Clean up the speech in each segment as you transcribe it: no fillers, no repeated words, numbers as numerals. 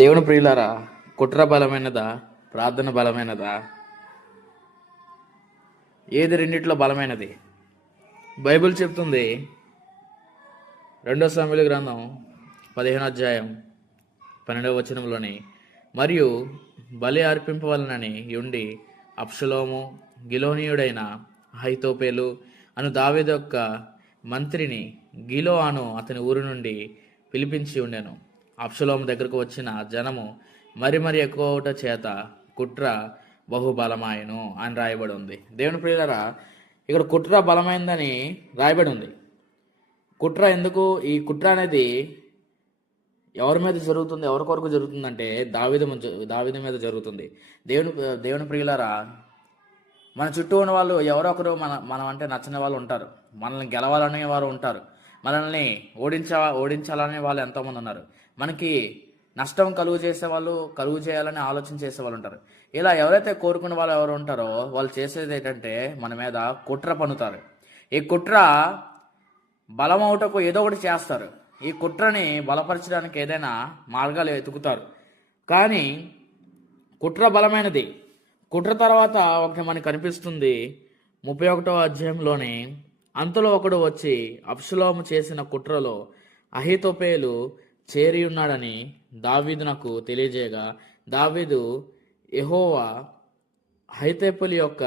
దేవుని ప్రియులారా, కుట్ర బలమైనదా, ప్రార్థన బలమైనదా? ఏది రెండిట్లో బలమైనది? బైబిల్ చెప్తుంది, 2 సమూయేలు గ్రంథం 15 అధ్యాయం 12వ వచనంలోని, మరియు బలి అర్పింపవలనని యుండి అబ్షలోము గిలోనీయుడైన అహీతోపెలు అను దావీదు యొక్క మంత్రిని గిలో అను అతని ఊరి నుండి పిలిపించి ఉండెను. అబ్షలోము దగ్గరకు వచ్చిన జనము మరి ఎక్కువట చేత కుట్ర బహుబలమాయను అని రాయబడి ఉంది. దేవుని ప్రియులారా, ఇక్కడ కుట్ర బలమైందని రాయబడి ఉంది. కుట్ర ఎందుకు? ఈ కుట్ర అనేది ఎవరి మీద జరుగుతుంది, ఎవరి కొరకు జరుగుతుందంటే దావీదు మీద జరుగుతుంది. దేవుని ప్రియులారా, మన చుట్టూ ఉన్న వాళ్ళు ఎవరో ఒకరు మనం అంటే నచ్చని వాళ్ళు ఉంటారు. మనల్ని గెలవాలనే వారు ఉంటారు. మనల్ని ఓడించాలనే వాళ్ళు ఎంతోమంది ఉన్నారు. మనకి నష్టం కలుగు చేయాలని ఆలోచన చేసే వాళ్ళు ఉంటారు. ఇలా ఎవరైతే కోరుకునే వాళ్ళు ఎవరు ఉంటారో వాళ్ళు చేసేది ఏంటంటే మన మీద కుట్ర పన్నుతారు. ఈ కుట్ర బలమవుటకు ఏదో ఒకటి చేస్తారు. ఈ కుట్రని బలపరచడానికి ఏదైనా మార్గాలు వెతుకుతారు. కానీ కుట్ర బలమైనది. కుట్ర తర్వాత ఒకటి మనకు కనిపిస్తుంది 31వ అధ్యాయంలోని, అంతలో ఒకడు వచ్చి అబ్షలోము చేసిన కుట్రలో అహీతోపెలు చేరి ఉన్నాడని దావీదునకు తెలియజేయగా, దావీదు యెహోవా అహీతోపెలు యొక్క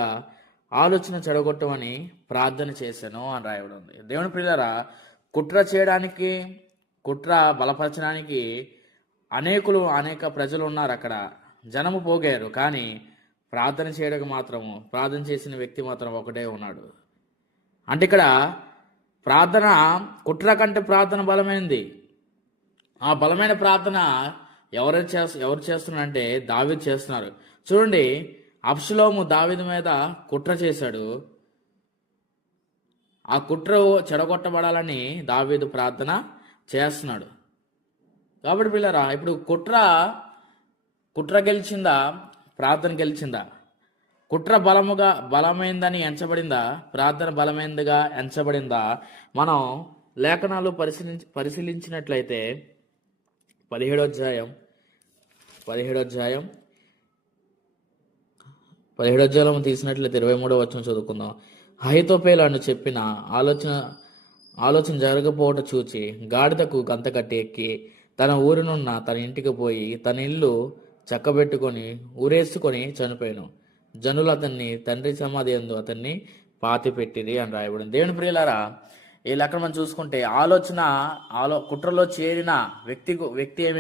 ఆలోచన చెడగొట్టమని ప్రార్థన చేశాను అని రాయబడి ఉంది. దేవుని ప్రియులారా, కుట్ర చేయడానికి, కుట్ర బలపరచడానికి అనేక ప్రజలు ఉన్నారు. అక్కడ జనము పోగారు. కానీ ప్రార్థన చేయడానికి మాత్రము, ప్రార్థన చేసిన వ్యక్తి మాత్రం ఒకటే ఉన్నాడు. అంటే ఇక్కడ ప్రార్థన, కుట్ర కంటే ప్రార్థన బలమైనది. ఆ బలమైన ప్రార్థన ఎవరు చేస్తున్నారంటే దావీదు చేస్తున్నారు. చూడండి, అబ్షలోము దావీదు మీద కుట్ర చేశాడు. ఆ కుట్ర చెడగొట్టబడాలని దావీదు ప్రార్థన చేస్తున్నాడు. కాబట్టి పిల్లరా, ఇప్పుడు కుట్ర గెలిచిందా, ప్రార్థన గెలిచిందా? కుట్ర బలమైందని ఎంచబడిందా, ప్రార్థన బలమైనదిగా ఎంచబడిందా? మనం లేఖనాలు పరిశీలించినట్లయితే 17వ అధ్యాయం తీసినట్లయితే 23వ వచనం చదువుకుందాం. అహీతోపెలు అని చెప్పిన ఆలోచన జరగపోవట చూచి గాడిదకు గంత కట్టి ఎక్కి తన ఊరినున్న తన ఇంటికి పోయి తన ఇల్లు చక్కబెట్టుకొని ఊరేసుకొని చనిపోయాను. జనులు అతన్ని తండ్రి సమాధి యందు అతన్ని పాతిపెట్టిరి అని రాయబడింది. దేవుని ప్రియులారా, ఈ లెక్కన మనం చూసుకుంటే కుట్రలో చేరిన వ్యక్తి ఏమి